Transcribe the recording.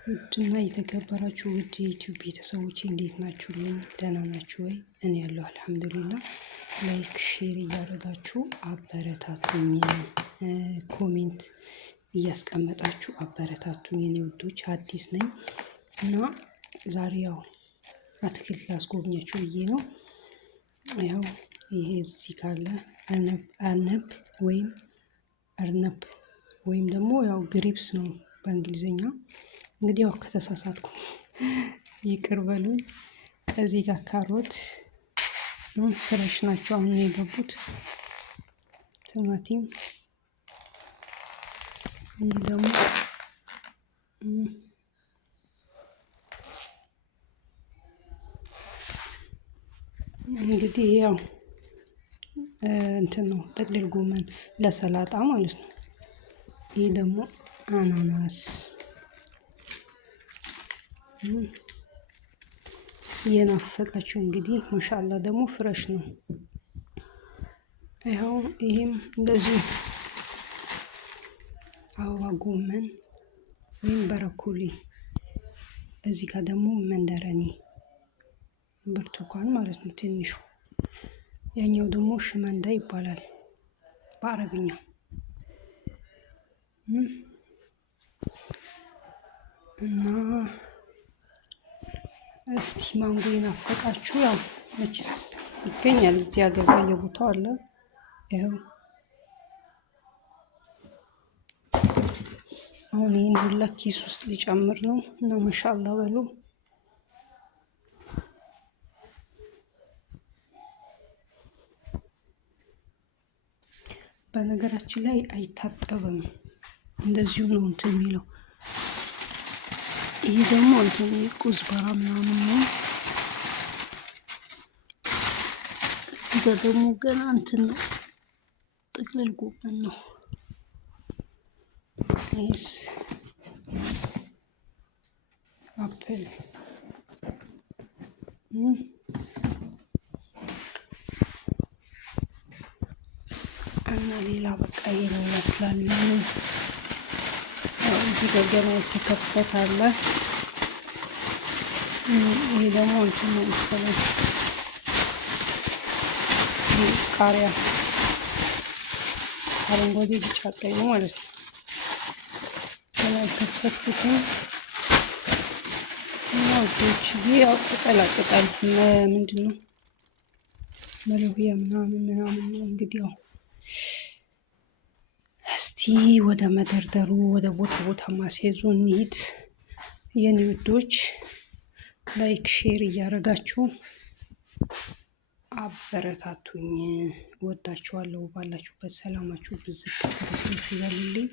ውድና የተከበራችሁ ውድ የዩቲዩብ ቤተሰቦች እንዴት ናችሁልኝ? ደህና ናችሁ ወይ? እኔ ያለሁ አልሐምዱሊላህ። ላይክ ሼር እያደረጋችሁ አበረታቱኝ። ኮሜንት እያስቀመጣችሁ አበረታቱኝ የኔ ውዶች። አዲስ ነኝ እና ዛሬ ያው አትክልት ላስጎብኛችሁ ብዬ ነው። ያው ይሄ እዚህ ካለ አርነብ ወይም ደግሞ ያው ግሪፕስ ነው በእንግሊዝኛ። እንግዲህ ያው ከተሳሳትኩ ይቅር በሉኝ። እዚህ ጋር ካሮት ፍሬሽ ናቸው አሁን የገቡት። ቲማቲም፣ ይህ ደግሞ እንግዲህ ያው እንትን ነው ጥቅልል ጎመን ለሰላጣ ማለት ነው። ይህ ደግሞ አናናስ የናፈቃችሁ እንግዲህ ማሻአላ ደግሞ ፍረሽ ነው። ይኸው ይሄም እንደዚህ አበባ ጎመን ወይም በረኮሊ፣ እዚህ ጋር ደግሞ መንደረኒ ብርቱካን ማለት ነው ትንሹ። ያኛው ደግሞ ሽመንዳ ይባላል በአረብኛ። እና እስቲ ማንጎ የናፈቃችሁ ያው መችስ ይገኛል እዚህ ሀገር በየቦታው አለ። ይኸው አሁን ይህን ሁላ ኪስ ውስጥ ሊጨምር ነው እና ማሻአላ በሉ። በነገራችን ላይ አይታጠብም፣ እንደዚሁ ነው እንትን የሚለው። ይሄ ደግሞ እንትን ኩዝበራ ምናምን ነው። እዚህ ጋር ደግሞ ገና እንትን ነው ጥቅልል ጎመን ነው። ይስ አፕል እና ሌላ በቃ ይሄን ይመስላል። እዚህ ጋር ገና የተከፈተ አለ። ይሄ ደግሞ እንትን ነው መሰለኝ ቃሪያ፣ አረንጓዴ ቢጫ ቀይ ነው ማለት ነው። ገና የተከፈቱትን እና ውዶች ያው ቅጠላቅጠል ምንድን ነው መለሁያ ምናምን ነው እንግዲህ ያው እስቲ ወደ መደርደሩ ወደ ቦታ ማስያዙ እንሂድ የኔ ውዶች። ላይክ ሼር እያደረጋችሁ አበረታቱኝ። ወዳችኋለሁ። ባላችሁበት ሰላማችሁ ብዝት ይበልልኝ።